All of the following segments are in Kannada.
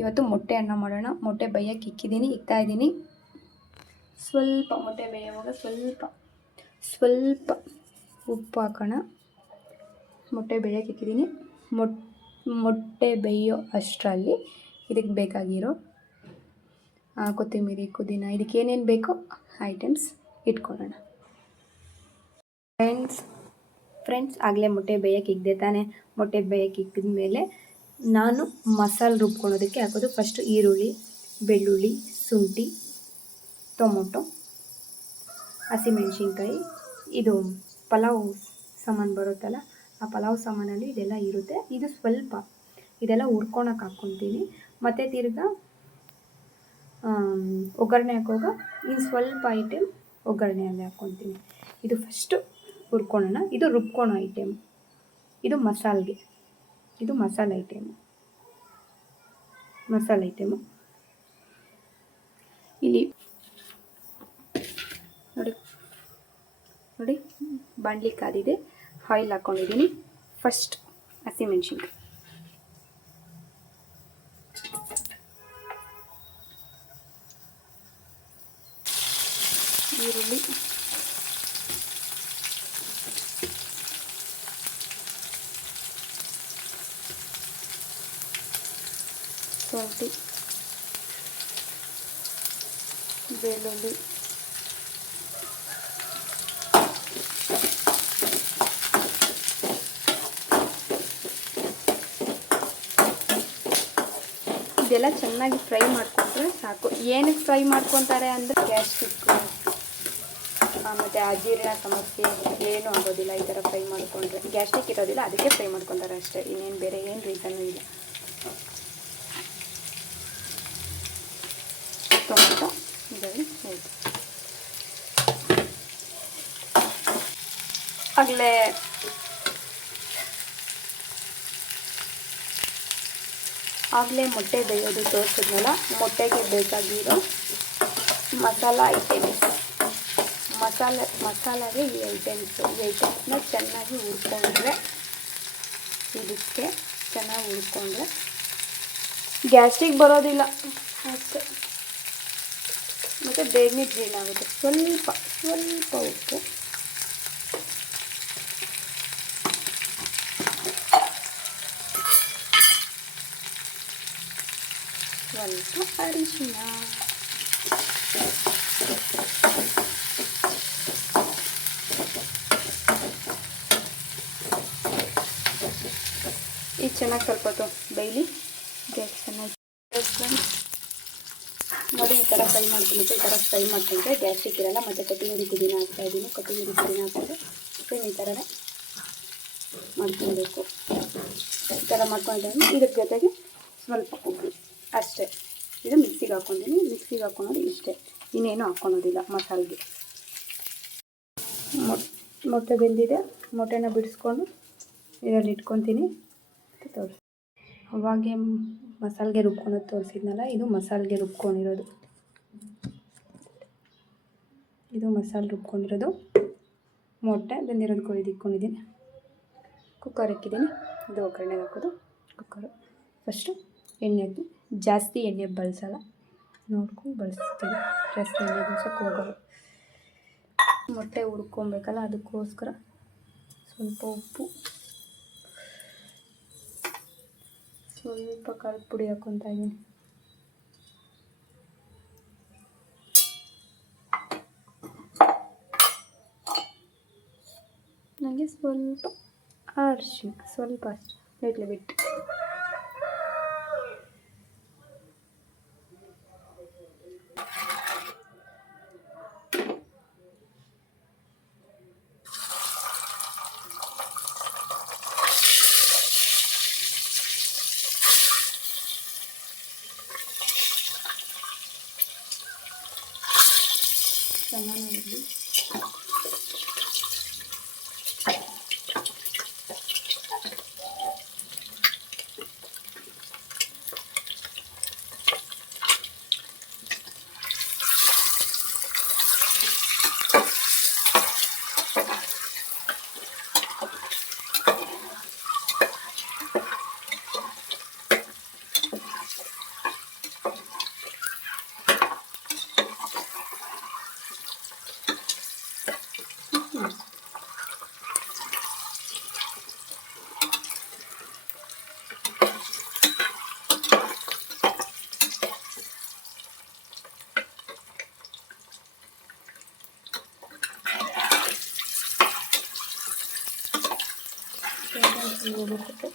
ಇವತ್ತು ಮೊಟ್ಟೆ ಅನ್ನ ಮಾಡೋಣ. ಮೊಟ್ಟೆ ಬೇಯಕ್ಕೆ ಇಕ್ತಾ ಇದ್ದೀನಿ. ಸ್ವಲ್ಪ ಮೊಟ್ಟೆ ಬೇಯುವಾಗ ಸ್ವಲ್ಪ ಉಪ್ಪು ಹಾಕೋಣ. ಮೊಟ್ಟೆ ಬೇಯಕ್ಕೆ ಇಕ್ಕಿದ್ದೀನಿ. ಮೊಟ್ಟೆ ಬೇಯೋ ಅಷ್ಟರಲ್ಲಿ ಇದಕ್ಕೆ ಬೇಕಾಗಿರೋ ಕೊತ್ತಂಬರಿ, ಪುದೀನ, ಇದಕ್ಕೆ ಏನೇನು ಬೇಕೋ ಐಟಮ್ಸ್ ಇಟ್ಕೊಳ್ಳೋಣ. ಫ್ರೆಂಡ್ಸ್ ಆಗಲೇ ಮೊಟ್ಟೆ ಬೇಯಕ್ಕೆ ಇಕ್ಕಿದೆ ತಾನೆ. ಮೊಟ್ಟೆ ಬೇಯಕ್ಕೆ ಇಕ್ಕಿದ ಮೇಲೆ ನಾನು ಮಸಾಲೆ ರುಬ್ಕೊಳ್ಳೋದಕ್ಕೆ ಹಾಕೋದು. ಫಸ್ಟು ಈರುಳ್ಳಿ, ಬೆಳ್ಳುಳ್ಳಿ, ಶುಂಠಿ, ಟೊಮೊಟೊ, ಹಸಿಮೆಣ್ಸಿನ್ಕಾಯಿ, ಇದು ಪಲಾವ್ ಸಾಮಾನು ಬರುತ್ತಲ್ಲ, ಆ ಪಲಾವ್ ಸಾಮಾನಲ್ಲಿ ಇದೆಲ್ಲ ಇರುತ್ತೆ. ಇದು ಸ್ವಲ್ಪ ಇದೆಲ್ಲ ಹುರ್ಕೊಳಕ್ಕೆ ಹಾಕ್ಕೊತೀನಿ. ಮತ್ತು ತಿರ್ಗಾ ಒಗ್ಗರಣೆ ಹಾಕುವಾಗ ಇನ್ನು ಸ್ವಲ್ಪ ಐಟಮ್ ಒಗ್ಗರಣೆಯಲ್ಲಿ ಹಾಕ್ಕೊತೀನಿ. ಇದು ಫಸ್ಟು ಹುರ್ಕೊಳ್ಳೋಣ. ಇದು ರುಬ್ಕೊಳೋ ಐಟಮ್. ಇದು ಮಸಾಲೆ ಐಟಮು. ಇಲ್ಲಿ ನೋಡಿ ಬಾಣಲಿ ಕಾದಿದೆ. ಆಯಿಲ್ ಹಾಕ್ಕೊಂಡಿದ್ದೀನಿ. ಫಸ್ಟ್ ಹಸಿಮೆಣ್ಸಿನ್ಕಾಯಿ, ಈರುಳ್ಳಿ, ಶುಂಠಿ, ಬೆಳ್ಳುಳ್ಳಿ, ಇದೆಲ್ಲ ಚೆನ್ನಾಗಿ ಫ್ರೈ ಮಾಡ್ಕೊಂಡ್ರೆ ಸಾಕು. ಏನಕ್ಕೆ ಫ್ರೈ ಮಾಡ್ಕೊತಾರೆ ಅಂದರೆ ಗ್ಯಾಸ್ಟ್ರಿಕ್ ಮತ್ತು ಅಜೀರ್ಣ ಸಮಸ್ಯೆ ಏನೂ ಆಗೋದಿಲ್ಲ. ಈ ಥರ ಫ್ರೈ ಮಾಡಿಕೊಂಡ್ರೆ ಗ್ಯಾಸ್ಟ್ರಿಕ್ ಇರೋದಿಲ್ಲ, ಅದಕ್ಕೆ ಫ್ರೈ ಮಾಡ್ಕೊತಾರೆ ಅಷ್ಟೇ. ಇನ್ನೇನು ಬೇರೆ ಏನು ರೀಸನ್ನೂ ಇಲ್ಲ. ಟೊಮೊಟೊ ಇದರಲ್ಲಿ ಆಯಿತು. ಆಗಲೇ ಮೊಟ್ಟೆ ಬೇಯೋದು ತೋರಿಸಿದ್ನಲ್ಲ. ಮೊಟ್ಟೆಗೆ ಬೇಕಾಗಿರೋ ಮಸಾಲೆಗೆ ಈ ಐಟಮ್ಸ್ನ ಚೆನ್ನಾಗಿ ಹುರ್ಕೊಂಡ್ರೆ, ಇದಕ್ಕೆ ಚೆನ್ನಾಗಿ ಹುರ್ಕೊಂಡ್ರೆ ಗ್ಯಾಸ್ಟ್ರಿಕ್ ಬರೋದಿಲ್ಲ ಅಷ್ಟೇ. ಮತ್ತು ಬೇಗನೆ ಜೀರ್ಣ ಆಗುತ್ತೆ. ಸ್ವಲ್ಪ ಉಪ್ಪು, ಸ್ವಲ್ಪ ಅರಿಶಿನ, ಇದು ಚೆನ್ನಾಗಿ ಸ್ವಲ್ಪ ಹೊತ್ತು ಬೇಯಲಿ. ಗ್ಯಾಸ್ ಚೆನ್ನಾಗಿ ನೋಡಿ ಈ ಥರ ಫ್ರೈ ಮಾಡ್ಕೊಂಡ್ರೆ ಗ್ಯಾಸ್ಟ್ರಿಕ್ ಇರಲ್ಲ. ಮತ್ತು ಕೊತ್ತಂಬರಿ ಪುದೀನ ಹಾಕ್ತಾಯಿದ್ದೀನಿ. ಕೊತ್ತಂಬರಿ ಪುದೀನ ಹಾಕಿದ್ರೆ ಸೇಮ್ ಈ ಥರನೇ ಮಾಡ್ಕೊಳ್ಬೇಕು. ಈ ಥರ ಮಾಡ್ಕೊಂಡಿದ್ದೀನಿ. ಇದ್ರ ಜೊತೆಗೆ ಸ್ವಲ್ಪ ಉಪ್ಪು ಅಷ್ಟೇ. ಇದು ಮಿಕ್ಸಿಗೆ ಹಾಕ್ಕೊಂಡಿದ್ದೀನಿ. ಮಿಕ್ಸಿಗೆ ಹಾಕ್ಕೊಳೋದು ಇಷ್ಟೇ, ಇನ್ನೇನು ಹಾಕ್ಕೊಳೋದಿಲ್ಲ ಮಸಾಲೆಗೆ. ಮೊಟ್ಟೆ ಬೆಂದಿದೆ. ಮೊಟ್ಟೆನ ಬಿಡಿಸ್ಕೊಂಡು ಇದರಲ್ಲಿ ಇಟ್ಕೊತೀನಿ. ತೋರಿಸಿ ಅವಾಗೆ ಮಸಾಲೆಗೆ ರುಬ್ಕೊಳೋದು ತೋರಿಸಿದ್ನಲ್ಲ, ಇದು ಮಸಾಲೆಗೆ ರುಬ್ಕೊಂಡಿರೋದು. ಮೊಟ್ಟೆ ಬೆಂದಿರೋದು ಕೊಯ್ದು ಇಟ್ಕೊಂಡಿದ್ದೀನಿ. ಕುಕ್ಕರ್ ಇಕ್ಕಿದ್ದೀನಿ. ಇದು ಒಗ್ಗರಣೆಗೆ ಹಾಕೋದು. ಕುಕ್ಕರು ಫಸ್ಟು ಎಣ್ಣೆ ಹಾಕಿ, ಜಾಸ್ತಿ ಎಣ್ಣೆ ಬಳಸಲ್ಲ, ನೋಡ್ಕೊಂಡು ಬಳಸ್ತೀನಿ. ಜಾಸ್ತಿ ಎಣ್ಣೆ ಬಳಸೋಕ್ಕೆ ಹೋಗಲ್ಲ. ಮೊಟ್ಟೆ ಹುರ್ಕೊಬೇಕಲ್ಲ, ಅದಕ್ಕೋಸ್ಕರ ಸ್ವಲ್ಪ ಉಪ್ಪು, ಸ್ವಲ್ಪ ಖಾರದ ಪುಡಿ ಹಾಕ್ಕೊತಾ ಇದ್ದೀನಿ. ನನಗೆ ಸ್ವಲ್ಪ ಅರಿಶಿನ, ಸ್ವಲ್ಪ ಅಷ್ಟೆ, ಲೈಟ್ಲಿ ಬಿಟ್ಟು. ಚೆನ್ನಾಗಿ ಹೋಗ್ಬಿಟ್ಟು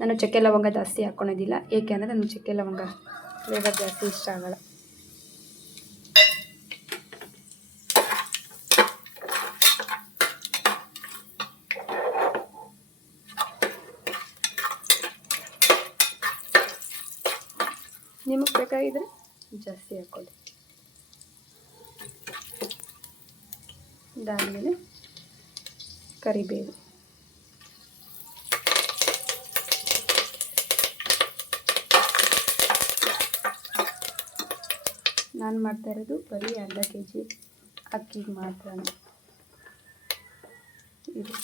ನಾನು ಚಕ್ಕೆ ಲವಂಗ ಜಾಸ್ತಿ ಹಾಕ್ಕೊಳೋದಿಲ್ಲ, ಏಕೆಂದರೆ ನನಗೆ ಚಕ್ಕೆ ಲವಂಗ ಫ್ಲೇವರ್ ಜಾಸ್ತಿ ಇಷ್ಟ ಆಗಲ್ಲ. ನಿಮಗೆ ಬೇಕಾಗಿದ್ರೆ ಜಾಸ್ತಿ ಹಾಕ್ಕೊಳ್ಳಿ. ಇದಾದಮೇಲೆ ಕರಿಬೇವು, ನಾನು ಮಾಡ್ತಾ ಇರೋದು ಬರೀ ಅರ್ಧ kg ಅಕ್ಕಿಗೆ ಮಾತ್ರ. ಇದು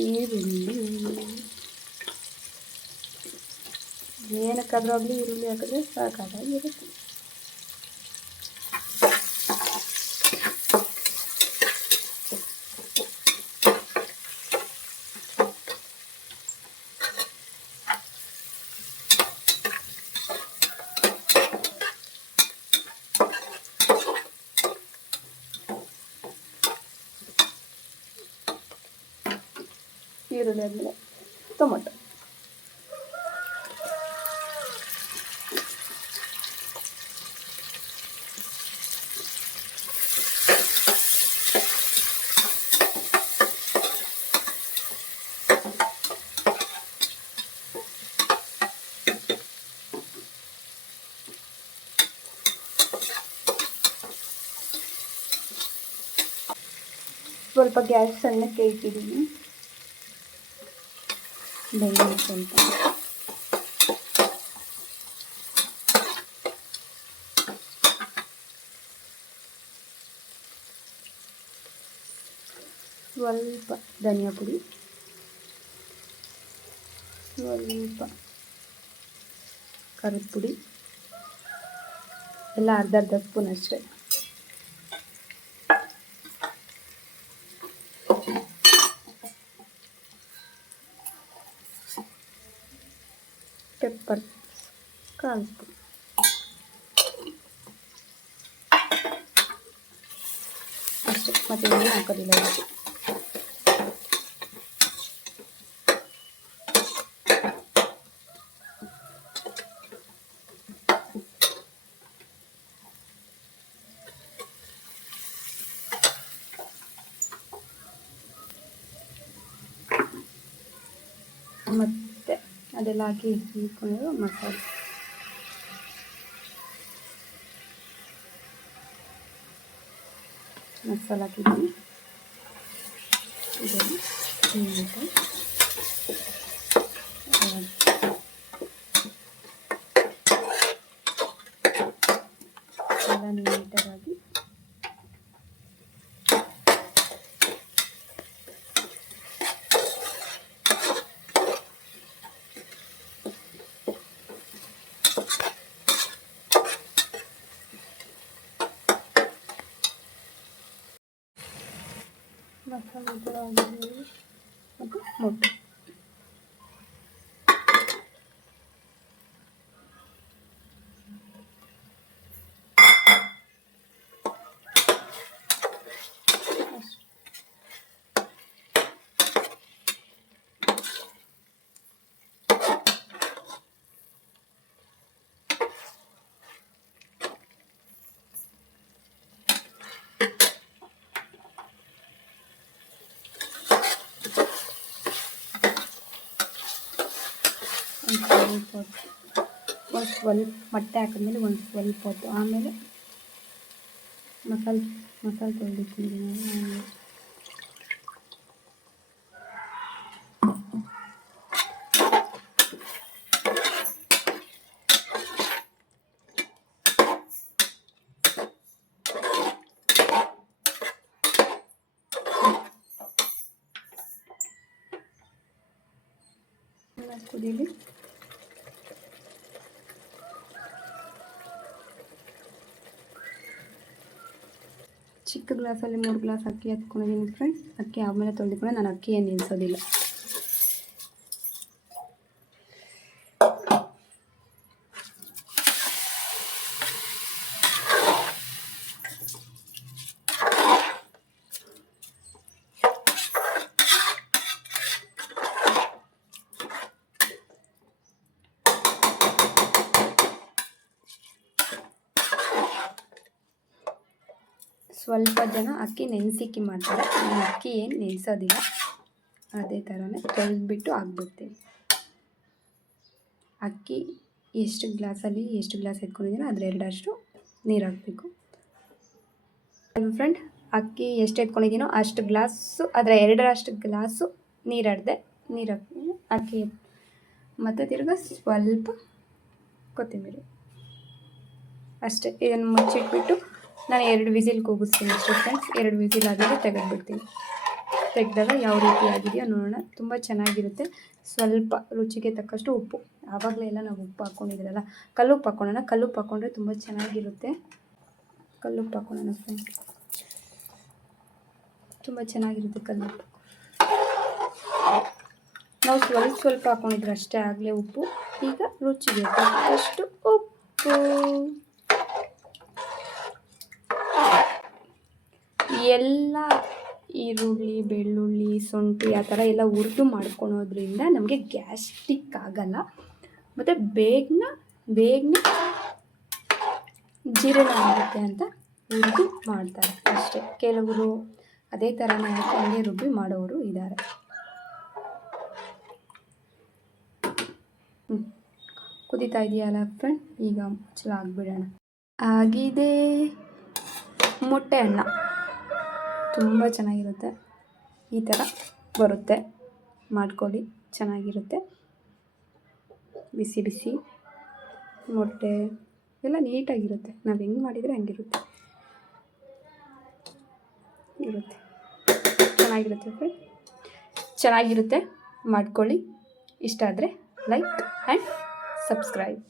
ಈರುಳ್ಳಿ, ಏನಕ್ಕಾದ್ರೂ ಆಗಲಿ ಈರುಳ್ಳಿ ಹಾಕಿದ್ರೆ ಸಾಕಾಗಿರುತ್ತೆ. ಈರುಳ್ಳಿ ಆದಮೇಲೆ ಟೊಮೊಟೊ, ಸ್ವಲ್ಪ ಗ್ಯಾಸ್ ಸಣ್ಣಕ್ಕೆ ಇಟ್ಟಿದ್ದೀನಿ. ಬೆಳ್ಳುಳ್ಳಿ ಸ್ವಲ್ಪ, ಸ್ವಲ್ಪ ಧನಿಯಾ ಪುಡಿ, ಸ್ವಲ್ಪ ಖಾರದ ಪುಡಿ, ಎಲ್ಲ ಅರ್ಧ ಸ್ಪೂನ್ ಅಷ್ಟೇ. ಪೆಪ್ಪರ್ 1/4 ಸ್ಪೂನ್ ಅಷ್ಟೇ, ಮತ್ತೆ ಏನು ಹಾಕೋದಿಲ್ಲ. ಮತ್ತು ಅದೆಲ್ಲ ಹಾಕಿ ಇಟ್ಕೊಂಡು ಮಸಾಲೆ ಹಾಕಿದ್ದೀನಿ. ಇದನ್ನು ನೀಟಾಗಿ ಎಲ್ಲ ನೀಟಾಗಿ ಮಸಾಲೆ ಮತ್ತು ಮೊಟ್ಟೆ ಸ್ವಲ್ಪ ಮೊಟ್ಟೆ ಹಾಕಿದ್ಮೇಲೆ ಒಂದು ಸ್ವಲ್ಪ ಹೊತ್ತು ಆಮೇಲೆ ಮಸಾಲೆ ತೊಳೆದಿರ್ತೀನಿ ನಾನು. ಕುದೀಲಿ. ಚಿಕ್ಕ ಗ್ಲಾಸಲ್ಲಿ 3 ಗ್ಲಾಸ್ ಅಕ್ಕಿ ಎತ್ಕೊಂಡಿದ್ದೀನಿ ಫ್ರೆಂಡ್ಸ್. ಅಕ್ಕಿ ಆಮೇಲೆ ತೊಳೆದುಕೊಂಡು ನಾನು ಅಕ್ಕಿ ಏನು ನೆನೆಸೋದಿಲ್ಲ. ಸ್ವಲ್ಪ ಜನ ಅಕ್ಕಿ ನೆನೆಸಿಕ್ಕಿ ಮಾಡ್ತಾರೆ. ನಾನು ಅಕ್ಕಿ ಏನು ನೆನೆಸೋದಿಲ್ಲ, ಅದೇ ಥರನೇ ತೊಳೆದ್ಬಿಟ್ಟು ಹಾಕ್ಬಿಡ್ತೀನಿ. ಅಕ್ಕಿ ಎಷ್ಟು ಗ್ಲಾಸಲ್ಲಿ ಎಷ್ಟು ಗ್ಲಾಸ್ ಎತ್ಕೊಂಡಿದ್ದೀನೋ ಅದ್ರ 2 ನೀರು ಹಾಕಬೇಕು ಫ್ರೆಂಡ್. ಅಕ್ಕಿ ಎಷ್ಟು ಎತ್ಕೊಂಡಿದ್ದೀನೋ ಅಷ್ಟು ಗ್ಲಾಸು ಅದರ 2 ಗ್ಲಾಸು ನೀರು ಹಾಕ್ದೆ. ನೀರು ಹಾಕಿ ಅಕ್ಕಿ ಮತ್ತು ತಿರ್ಗಿ ಸ್ವಲ್ಪ ಕೊತ್ತಂಬರಿ ಅಷ್ಟೇ. ಇದನ್ನು ಮುಚ್ಚಿಟ್ಬಿಟ್ಟು ನಾನು 2 ವಿಸಿಲ್ ಕೂಗಿಸ್ತೀನಿ ಅಷ್ಟೇ ಫ್ರೆಂಡ್ಸ್. 2 ವಿಸಿಲ್ ಆಗಿದೆ ತೆಗೆದುಬಿಡ್ತೀನಿ. ತೆಗೆದಾಗ ಯಾವ ರೀತಿ ಆಗಿದೆಯೋ ನೋಡೋಣ. ತುಂಬ ಚೆನ್ನಾಗಿರುತ್ತೆ. ಸ್ವಲ್ಪ ರುಚಿಗೆ ತಕ್ಕಷ್ಟು ಉಪ್ಪು, ಆವಾಗಲೇ ಎಲ್ಲ ನಾವು ಉಪ್ಪು ಹಾಕ್ಕೊಂಡಿದ್ದೀರಲ್ಲ, ಕಲ್ಲುಪ್ಪು ಹಾಕ್ಕೊಳ್ಳೋಣ. ಕಲ್ಲುಪ್ಪು ಹಾಕ್ಕೊಂಡ್ರೆ ತುಂಬ ಚೆನ್ನಾಗಿರುತ್ತೆ. ಕಲ್ಲುಪ್ಪು ಹಾಕ್ಕೊಳ್ಳೋಣ ಫ್ರೆಂಡ್ಸ್, ತುಂಬ ಚೆನ್ನಾಗಿರುತ್ತೆ ಕಲ್ಲುಪ್ಪು. ನಾವು ಸ್ವಲ್ಪ ಹಾಕ್ಕೊಂಡಿದ್ರೆ ಅಷ್ಟೇ ಆಗಲೇ ಉಪ್ಪು. ಈಗ ರುಚಿಗೆ ತಕ್ಕಷ್ಟು ಉಪ್ಪು. ಎಲ್ಲ ಈರುಳ್ಳಿ, ಬೆಳ್ಳುಳ್ಳಿ, ಶುಂಠಿ ಆ ಥರ ಎಲ್ಲ ಹುರಿದು ಮಾಡ್ಕೊಳೋದ್ರಿಂದ ನಮಗೆ ಗ್ಯಾಸ್ಟ್ರಿಕ್ ಆಗಲ್ಲ ಮತ್ತು ಬೇಗನೆ ಜೀರ್ಣ ಆಗುತ್ತೆ ಅಂತ ಹುರಿದು ಮಾಡ್ತಾರೆ ಅಷ್ಟೇ. ಕೆಲವರು ಅದೇ ಥರನೇ ಹಾಗೆ ರುಬ್ಬಿ ಮಾಡೋರು ಇದ್ದಾರೆ. ಕುದೀತಾ ಇದೆಯಲ್ಲ ಫ್ರೆಂಡ್, ಈಗ ಮುಚ್ಚಳ ಹಾಕ್ಬಿಡೋಣ. ಆಗಿದೆ ಮೊಟ್ಟೆ ಅನ್ನ. ತುಂಬ ಚೆನ್ನಾಗಿರುತ್ತೆ. ಈ ಥರ ಬರುತ್ತೆ, ಮಾಡ್ಕೊಳ್ಳಿ, ಚೆನ್ನಾಗಿರುತ್ತೆ. ಬಿಸಿ ಬಿಸಿ ಮೊಟ್ಟೆ ಎಲ್ಲ ನೀಟಾಗಿರುತ್ತೆ. ನಾವು ಹೆಂಗೆ ಮಾಡಿದರೆ ಹಂಗಿರುತ್ತೆ ಚೆನ್ನಾಗಿರುತ್ತೆ ಫ್ರೆಂಡ್, ಚೆನ್ನಾಗಿರುತ್ತೆ. ಮಾಡ್ಕೊಳ್ಳಿ. ಇಷ್ಟ ಆದರೆ ಲೈಕ್ ಆ್ಯಂಡ್ ಸಬ್ಸ್ಕ್ರೈಬ್.